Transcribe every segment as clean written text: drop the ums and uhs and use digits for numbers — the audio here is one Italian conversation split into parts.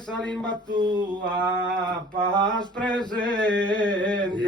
Salimba tua paz presente.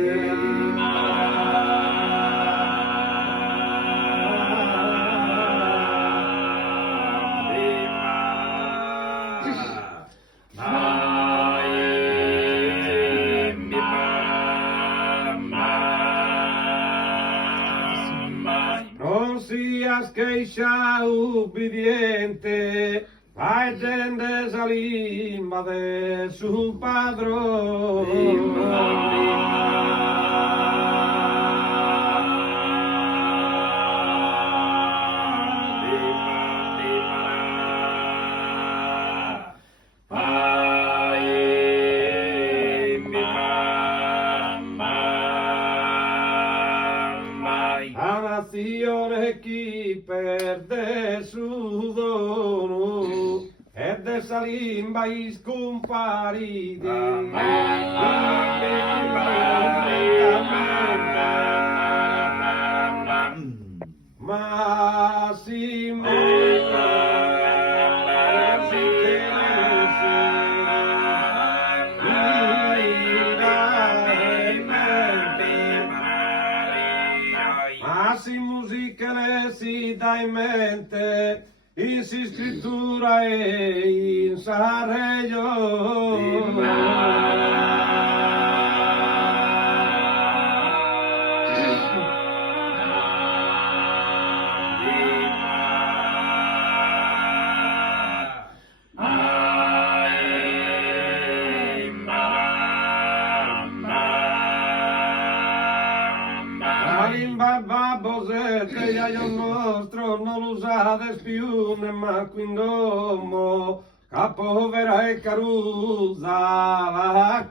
Non sias queixa ubbidiente, vai tende salimba de su padrón. La nazione chi perde su dono e de salimba iscompariti. Massimo si musica le si dà in mente, in si scrittura e in sareggio. Babbo sette ya io nostro non usate più ma quindomo capovera e carusa la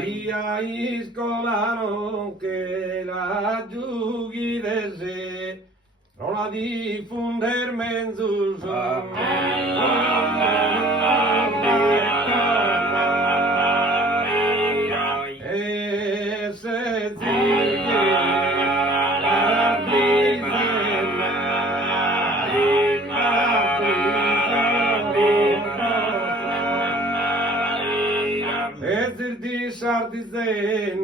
Via iscolaron che la giughi de se non la diffunder menzuso. E se di sardizena